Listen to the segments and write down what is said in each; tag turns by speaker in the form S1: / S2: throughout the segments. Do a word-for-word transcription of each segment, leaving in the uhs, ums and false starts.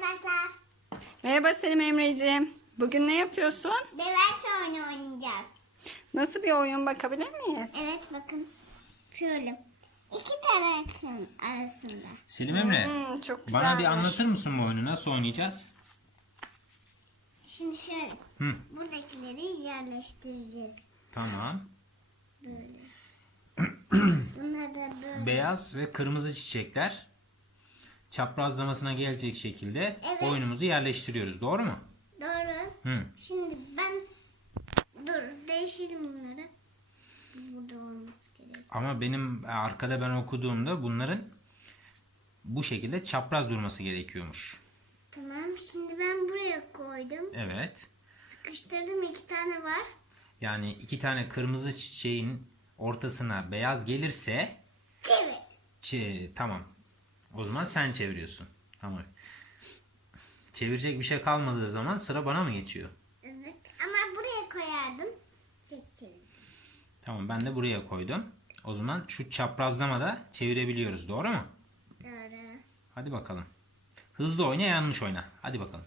S1: arkadaşlar.
S2: Merhaba Selim Emreciğim. Bugün ne yapıyorsun?
S1: Devers oyunu oynayacağız.
S2: Nasıl bir oyun, bakabilir miyiz?
S1: Evet bakın. Şöyle. İki tane akım arasında.
S3: Selim Emre,
S2: Hmm, çok
S3: bana bir
S2: güzelmiş.
S3: anlatır mısın bu oyunu? Nasıl oynayacağız?
S1: Şimdi şöyle.
S3: Hı.
S1: Buradakileri yerleştireceğiz.
S3: Tamam.
S1: Böyle. Bunları da böyle.
S3: Beyaz ve kırmızı çiçekler çaprazlamasına gelecek şekilde
S1: Evet.
S3: oyunumuzu yerleştiriyoruz. Doğru mu?
S1: Doğru.
S3: Hı.
S1: Şimdi ben dur değişelim bunları. Burada olması gerekiyor.
S3: Ama benim arkada ben okuduğumda bunların bu şekilde çapraz durması gerekiyormuş.
S1: Tamam. Şimdi ben buraya koydum.
S3: Evet.
S1: Sıkıştırdım. iki tane var.
S3: Yani iki tane kırmızı çiçeğin ortasına beyaz gelirse
S1: Çevir.
S3: çi- tamam. O zaman sen çeviriyorsun. Tamam. Çevirecek bir şey kalmadığı zaman sıra bana mı geçiyor?
S1: Evet. Ama buraya koyardım. Çek çevir.
S3: Tamam, ben de buraya koydum. O zaman şu çaprazlamada çevirebiliyoruz. Doğru mu?
S1: Doğru.
S3: Hadi bakalım. Hızlı oyna, yanlış oyna. Hadi bakalım.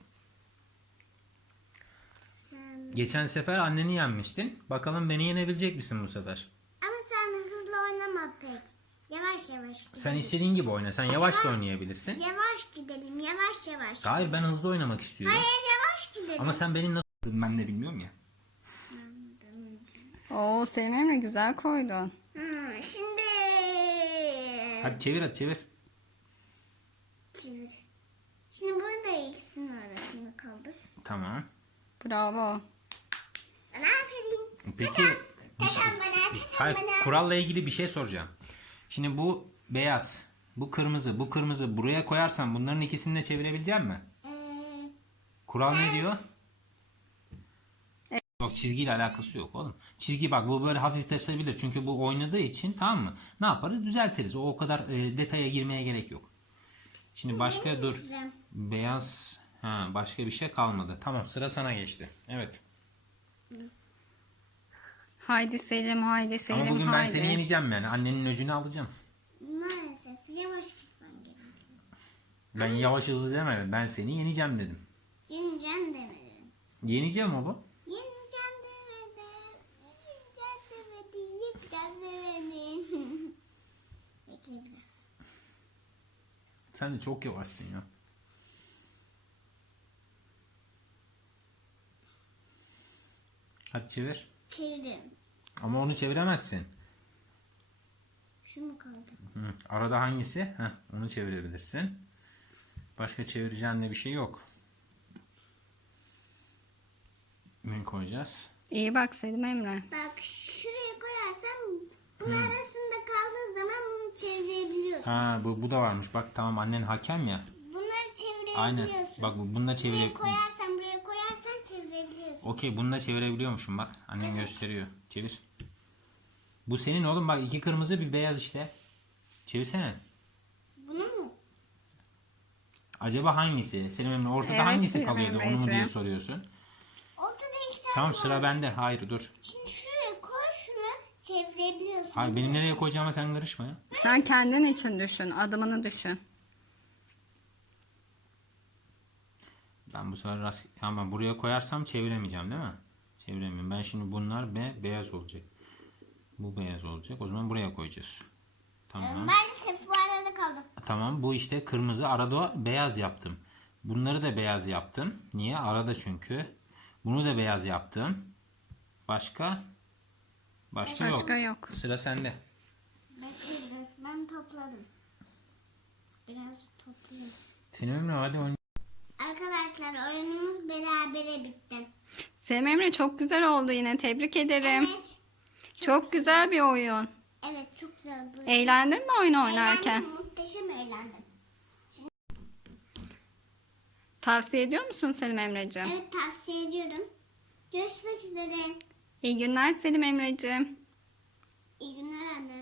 S1: Sen...
S3: Geçen sefer anneni yenmiştin. Bakalım beni yenebilecek misin bu sefer?
S1: Ama sen hızlı oynama pek. Yavaş yavaş gidelim.
S3: Sen istediğin gibi oyna. Sen yavaş da oynayabilirsin.
S1: Yavaş gidelim. Yavaş yavaş.
S3: Hayır, ben hızlı oynamak istiyorum.
S1: Hayır yavaş gidelim.
S3: Ama sen benim nasıl ben de bilmiyorum ya.
S2: Oo, Selim Emre güzel koydun.
S1: Hmm, şimdi...
S3: Hadi çevir, hadi çevir.
S1: Çevir. Şimdi burada ikisinin arasında kaldı.
S3: Tamam.
S2: Bravo.
S1: Bana aferin.
S3: Peki bir şey-
S1: Tatan bana, tatan
S3: Hayır,
S1: bana.
S3: kuralla ilgili bir şey soracağım. Şimdi bu beyaz, bu kırmızı, bu kırmızı buraya koyarsan bunların ikisini de çevirebilecek misin?
S1: Ee,
S3: Kural ne diyor? Yok, çizgiyle alakası yok oğlum. Çizgi bak, bu böyle hafif taşıyabilir. Çünkü bu oynadığı için, tamam mı? Ne yaparız? Düzeltiriz. O o kadar e, detaya girmeye gerek yok. Şimdi başka dur.
S1: sıram.
S3: Beyaz. Ha, başka bir şey kalmadı. Tamam, sıra sana geçti. Evet.
S2: Haydi Selim, haydi Selim,
S3: Ama bugün ben
S2: haydi.
S3: seni yeneceğim yani. Annenin öcünü alacağım.
S1: Maalesef yavaş gitmen gerekiyor.
S3: Ben yavaş hızlı demedim. Ben seni yeneceğim dedim.
S1: Yeneceğim demedim.
S3: Yeneceğim oğlum.
S1: Yeneceğim demedim. Yeneceğim demedim. Yapacağım demedim. Bekle biraz.
S3: Sen de çok yavaşsın ya. Hadi çevir.
S1: Çevirdim.
S3: Ama onu çeviremezsin.
S1: Şu mu kaldı?
S3: Hı, arada hangisi? Heh, onu çevirebilirsin. Başka çevireceğin de bir şey yok. Ne koyacağız?
S2: İyi bak Selim Emre.
S1: Bak şuraya koyarsam bunun arasında kaldığı zaman bunu çevirebiliyorsun.
S3: Ha, bu, bu da varmış. Bak tamam, annen hakem ya.
S1: Bunları çevirebiliyorsun.
S3: Aynen. Bak bu, bunu da
S1: Buraya
S3: çevire...
S1: koyarsan buraya koyarsan çevirebiliyorsun.
S3: Okey, bunu da çevirebiliyormuşum bak. Annen gösteriyor. Çevir. Bu senin oğlum, bak iki kırmızı bir beyaz işte. Çevirsene.
S1: Bunu mu?
S3: Acaba hangisi? Senin Emre, ortada
S2: Evet,
S3: hangisi
S2: Selim
S3: kalıyordu? Onu mu
S2: Emreciğim.
S3: diye soruyorsun.
S1: Ortada iki tane
S3: Tamam,
S1: var.
S3: sıra bende. Hayır, dur.
S1: Şimdi şuraya koy şunu çevirebiliyorsun.
S3: Hayır, benim nereye koyacağıma sen karışma ya.
S2: Sen kendin için düşün, adımını düşün.
S3: Ben bu sefer rast... Yani ben buraya koyarsam çeviremeyeceğim değil mi? Çeviremiyorum. Ben şimdi bunlar be beyaz olacak. Bu beyaz olacak. O zaman buraya koyacağız. Tamam.
S1: Maalesef bu arada kaldı.
S3: Tamam, bu işte kırmızı. Arada beyaz yaptım. Bunları da beyaz yaptım. Niye? Arada çünkü. Bunu da beyaz yaptım. Başka? Başka,
S2: Başka
S3: yok.
S2: yok.
S3: Sıra sende.
S1: Bekle biraz ben topladım. Biraz toplayayım.
S3: Senin Emre, hadi oyna.
S1: Arkadaşlar oyunumuz berabere bitti.
S2: Selim Emre çok güzel oldu yine, tebrik ederim.
S1: Evet.
S2: Çok güzel bir oyun.
S1: Evet çok güzel. Bu
S2: Eğlendin mi oyun oynarken?
S1: Eğlendim, muhteşem eğlendim.
S2: Tavsiye ediyor musun Selim Emreciğim?
S1: Evet tavsiye ediyorum. Görüşmek üzere.
S2: İyi günler Selim Emreciğim.
S1: İyi günler anne.